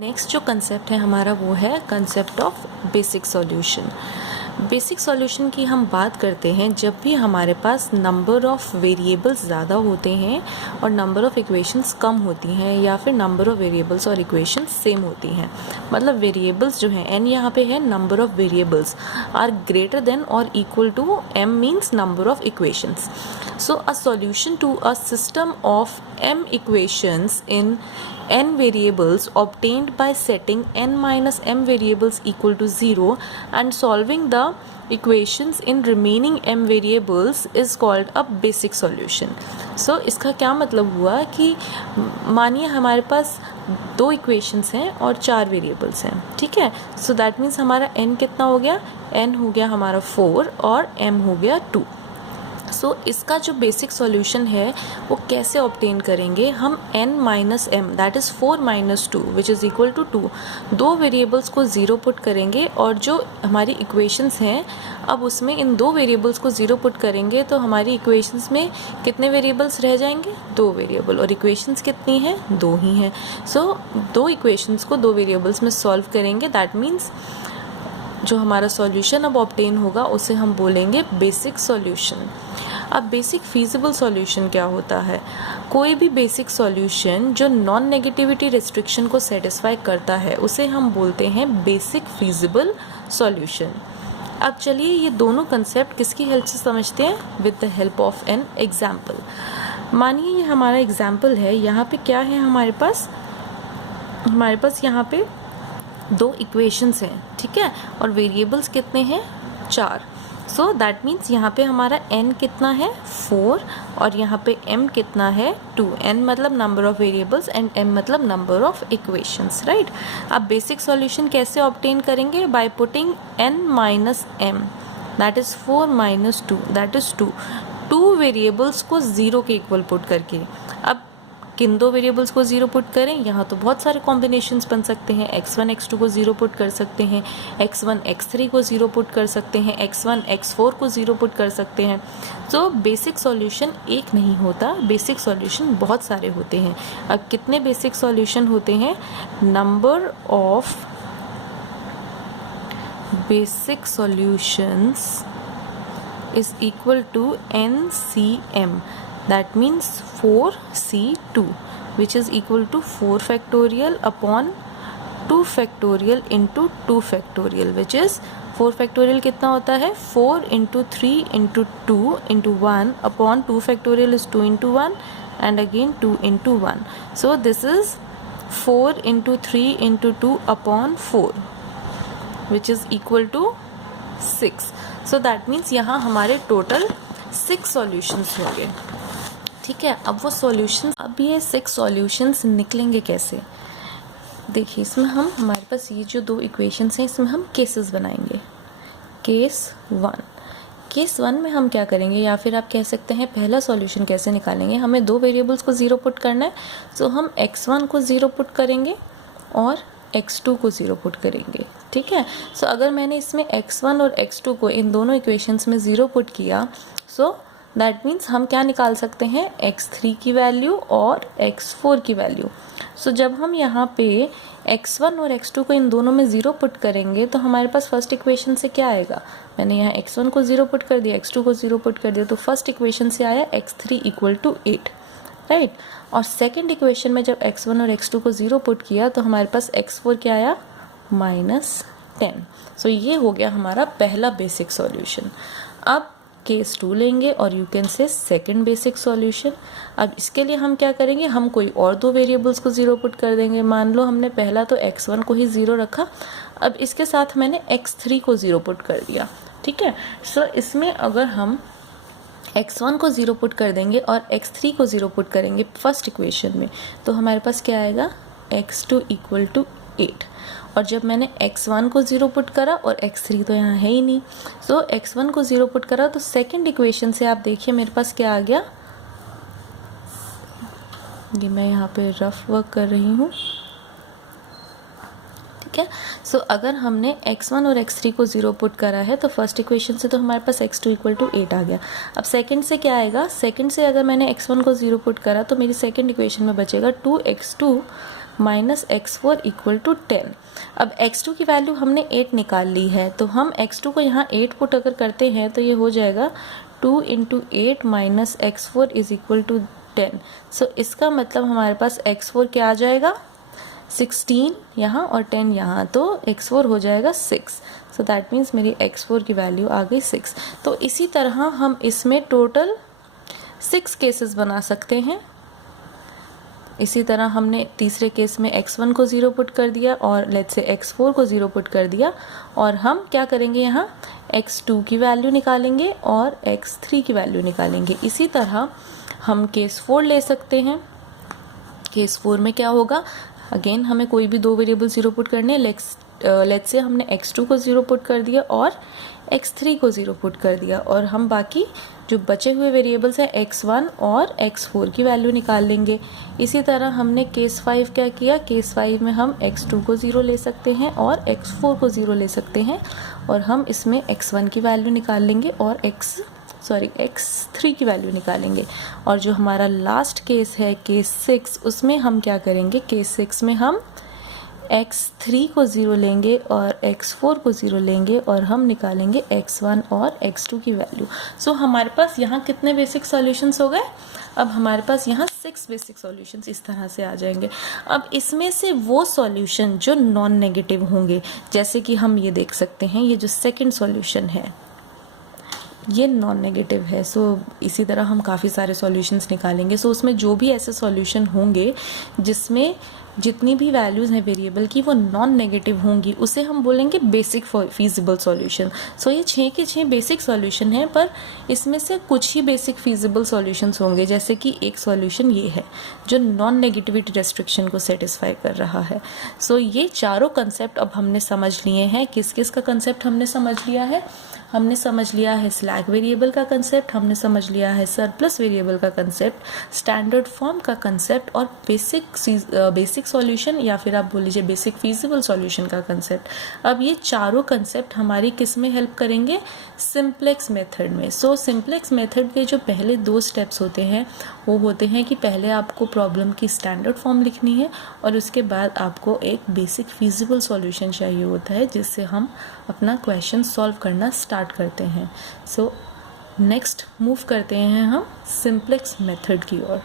Next जो concept है हमारा वो है concept of basic solution. Basic solution की हम बात करते हैं जब भी हमारे पास नंबर ऑफ़ वेरिएबल्स ज़्यादा होते हैं और नंबर ऑफ़ इक्वेशंस कम होती हैं, या फिर नंबर ऑफ़ वेरिएबल्स और इक्वेशंस सेम होती हैं। मतलब वेरिएबल्स जो हैं, n यहाँ पे है, number of variables are greater than और equal to m means number of equations. So a solution to a system of m equations in n variables obtained by setting n minus m variables equal to 0 and solving the equations in remaining m variables is called a basic solution. So इसका क्या मतलब हुआ कि मानिए हमारे पास दो equations हैं और चार वेरिएबल्स हैं, ठीक है। सो दैट मीन्स हमारा n कितना हो गया, n हो गया हमारा 4 और m हो गया 2। सो इसका जो बेसिक सॉल्यूशन है वो कैसे ऑब्टेन करेंगे हम, n minus m that is 4 minus 2 which is equal to 2। दो वेरिएबल्स को ज़ीरो पुट करेंगे और जो हमारी इक्वेशंस हैं अब उसमें इन दो वेरिएबल्स को ज़ीरो पुट करेंगे तो हमारी इक्वेशंस में कितने वेरिएबल्स रह जाएंगे, दो वेरिएबल, और इक्वेशंस कितनी हैं, दो ही हैं। सो दो इक्वेशंस को दो वेरिएबल्स में सॉल्व करेंगे, दैट मीन्स जो हमारा सॉल्यूशन अब ऑब्टेन होगा उसे हम बोलेंगे बेसिक सॉल्यूशन। अब बेसिक फीजिबल सॉल्यूशन क्या होता है, कोई भी बेसिक सॉल्यूशन जो नॉन नेगेटिविटी रिस्ट्रिक्शन को सेटिस्फाई करता है उसे हम बोलते हैं बेसिक फीजिबल सॉल्यूशन। अब चलिए ये दोनों कंसेप्ट किसकी हेल्प से समझते हैं, with the help of an example. मानिए ये हमारा एग्जाम्पल है, यहाँ पे क्या है हमारे पास यहाँ पे दो इक्वेशंस हैं, ठीक है, और वेरिएबल्स कितने हैं, 4। सो दैट मीन्स यहाँ पे हमारा n कितना है, 4, और यहाँ पे m कितना है, 2। n मतलब number of variables and m मतलब नंबर ऑफ़ इक्वेशंस, राइट। अब बेसिक सॉल्यूशन कैसे ऑब्टेन करेंगे, by putting n minus m that is 4 minus 2 that is 2। Two variables को ज़ीरो के इक्वल पुट करके। अब किन दो वेरिएबल्स को ज़ीरो पुट करें, यहाँ तो बहुत सारे कॉम्बिनेशंस बन सकते हैं। x1 x2 को ज़ीरो पुट कर सकते हैं, x1 x3 को ज़ीरो पुट कर सकते हैं, x1 x4 को ज़ीरो पुट कर सकते हैं। तो बेसिक सॉल्यूशन एक नहीं होता, बेसिक सॉल्यूशन बहुत सारे होते हैं। अब कितने बेसिक सॉल्यूशन होते हैं, number of basic solutions is equal to NCM, that means 4C2 which is equal to 4 factorial upon 2 factorial into 2 factorial which is 4 factorial कितना होता है, 4 into 3 into 2 into 1 upon 2 factorial is 2 into 1 and again 2 into 1. So this is 4 into 3 into 2 upon 4 which is equal to 6. So that means यहाँ हमारे total 6 solutions होंगे, ठीक है। अब वो सॉल्यूशंस, अब ये 6 सॉल्यूशंस निकलेंगे कैसे, देखिए इसमें हम, हमारे पास ये जो दो इक्वेशंस हैं इसमें हम केसेस बनाएंगे। केस 1 में हम क्या करेंगे, या फिर आप कह सकते हैं पहला सॉल्यूशन कैसे निकालेंगे, हमें दो वेरिएबल्स को ज़ीरो पुट करना है। सो हम x1 को ज़ीरो पुट करेंगे और x2 को ज़ीरो पुट करेंगे, ठीक है। सो अगर मैंने इसमें x1 और x2 को इन दोनों इक्वेशंस में ज़ीरो पुट किया, सो दैट मीन्स हम क्या निकाल सकते हैं, x3 की वैल्यू और x4 की वैल्यू। सो जब हम यहाँ पे x1 और x2 को इन दोनों में ज़ीरो पुट करेंगे तो हमारे पास फर्स्ट इक्वेशन से क्या आएगा, मैंने यहाँ x1 को ज़ीरो पुट कर दिया, x2 को ज़ीरो पुट कर दिया, तो फर्स्ट इक्वेशन से आया x3 इक्वल टू 8, राइट। और सेकेंड इक्वेशन में जब x1 और x2 को ज़ीरो पुट किया तो हमारे पास x4 क्या आया, -10। सो ये हो गया हमारा पहला बेसिक सॉल्यूशन। अब केस 2 लेंगे और you can say second basic solution. अब इसके लिए हम क्या करेंगे, हम कोई और दो वेरिएबल्स को ज़ीरो पुट कर देंगे। मान लो हमने पहला तो x1 को ही ज़ीरो रखा, अब इसके साथ मैंने x3 को ज़ीरो पुट कर दिया, ठीक है। सो इसमें अगर हम x1 को ज़ीरो पुट कर देंगे और x3 को ज़ीरो पुट करेंगे फर्स्ट इक्वेशन में, तो हमारे पास क्या आएगा, x2 इक्वल टू 8। और जब मैंने x1 को ज़ीरो पुट करा और x3 तो यहाँ है ही नहीं, सो x1 को ज़ीरो पुट करा तो सेकंड इक्वेशन से आप देखिए मेरे पास क्या आ गया, ये मैं यहाँ पे रफ वर्क कर रही हूँ, ठीक है। सो अगर हमने x1 और x3 को ज़ीरो पुट करा है तो फर्स्ट इक्वेशन से तो हमारे पास x2 इक्वल टू 8 आ गया। अब सेकंड से क्या आएगा, सेकंड से अगर मैंने x1 को ज़ीरो पुट करा तो मेरी सेकंड इक्वेशन में बचेगा 2x2 minus x4 equal to 10। अब x2 की वैल्यू हमने 8 निकाल ली है, तो हम x2 को यहाँ 8 पुट अगर करते हैं तो ये हो जाएगा 2 into 8 minus x4 is equal to 10। So इसका मतलब हमारे पास x4 क्या आ जाएगा, 16 यहाँ और 10 यहाँ, तो x4 हो जाएगा 6। सो दैट मीन्स मेरी x4 की वैल्यू आ गई 6। तो इसी तरह हम इसमें टोटल 6 केसेस बना सकते हैं। इसी तरह हमने तीसरे केस में x1 को 0 पुट कर दिया और लेट्स से x4 को 0 पुट कर दिया, और हम क्या करेंगे, यहाँ x2 की वैल्यू निकालेंगे और x3 की वैल्यू निकालेंगे। इसी तरह हम केस 4 ले सकते हैं। केस 4 में क्या होगा, अगेन हमें कोई भी 2 वेरिएबल 0 पुट करने हैं। लेट्स से हमने x2 को 0 पुट कर दिया और x3 को 0 पुट कर दिया, और हम बाकी जो बचे हुए वेरिएबल्स हैं x1 और x4 की वैल्यू निकाल लेंगे। इसी तरह हमने केस 5 क्या किया, केस 5 में हम x2 को 0 ले सकते हैं और x4 को 0 ले सकते हैं, और हम इसमें x1 की वैल्यू निकाल लेंगे और x3 की वैल्यू निकालेंगे। और जो हमारा लास्ट केस है केस 6, उसमें हम क्या करेंगे, केस 6 में हम x3 को 0 लेंगे और x4 को 0 लेंगे, और हम निकालेंगे x1 और x2 की वैल्यू। सो हमारे पास यहाँ कितने बेसिक सॉल्यूशंस हो गए, अब हमारे पास यहाँ 6 बेसिक सॉल्यूशंस इस तरह से आ जाएंगे। अब इसमें से वो सॉल्यूशन जो नॉन नेगेटिव होंगे, जैसे कि हम ये देख सकते हैं, ये जो सेकंड सॉल्यूशन है ये नॉन नेगेटिव है। सो इसी तरह हम काफ़ी सारे सॉल्यूशंस निकालेंगे। सो उसमें जो भी ऐसे सॉल्यूशन होंगे जिसमें जितनी भी वैल्यूज़ हैं वेरिएबल की वो नॉन नेगेटिव होंगी, उसे हम बोलेंगे बेसिक फीजिबल सॉल्यूशन। सो ये 6 के 6 बेसिक सॉल्यूशन हैं, पर इसमें से कुछ ही बेसिक फीजिबल सॉल्यूशंस होंगे, जैसे कि एक सॉल्यूशन ये है जो नॉन नेगेटिविटी रेस्ट्रिक्शन को सेटिस्फाई कर रहा है। सो ये चारों कंसेप्ट अब हमने समझ लिए हैं। किस किस का कंसेप्ट हमने समझ लिया है, हमने समझ लिया है स्लैक वेरिएबल का कंसेप्ट, हमने समझ लिया है सरप्लस वेरिएबल का कंसेप्ट, स्टैंडर्ड फॉर्म का कंसेप्ट, और बेसिक सॉल्यूशन या फिर आप बोल लीजिए बेसिक फीजिबल सॉल्यूशन का कंसेप्ट। अब ये चारों कंसेप्ट हमारी किस में हेल्प करेंगे, सिंप्लेक्स मेथड में। सो सिंप्लेक्स मेथड के जो पहले 2 स्टेप्स होते हैं वो होते हैं कि पहले आपको प्रॉब्लम की स्टैंडर्ड फॉर्म लिखनी है, और उसके बाद आपको एक बेसिक फीजिबल सॉल्यूशन चाहिए होता है जिससे हम अपना क्वेश्चन सॉल्व करना स्टार्ट करते हैं। सो नेक्स्ट मूव करते हैं हम सिंप्लेक्स मेथड की ओर।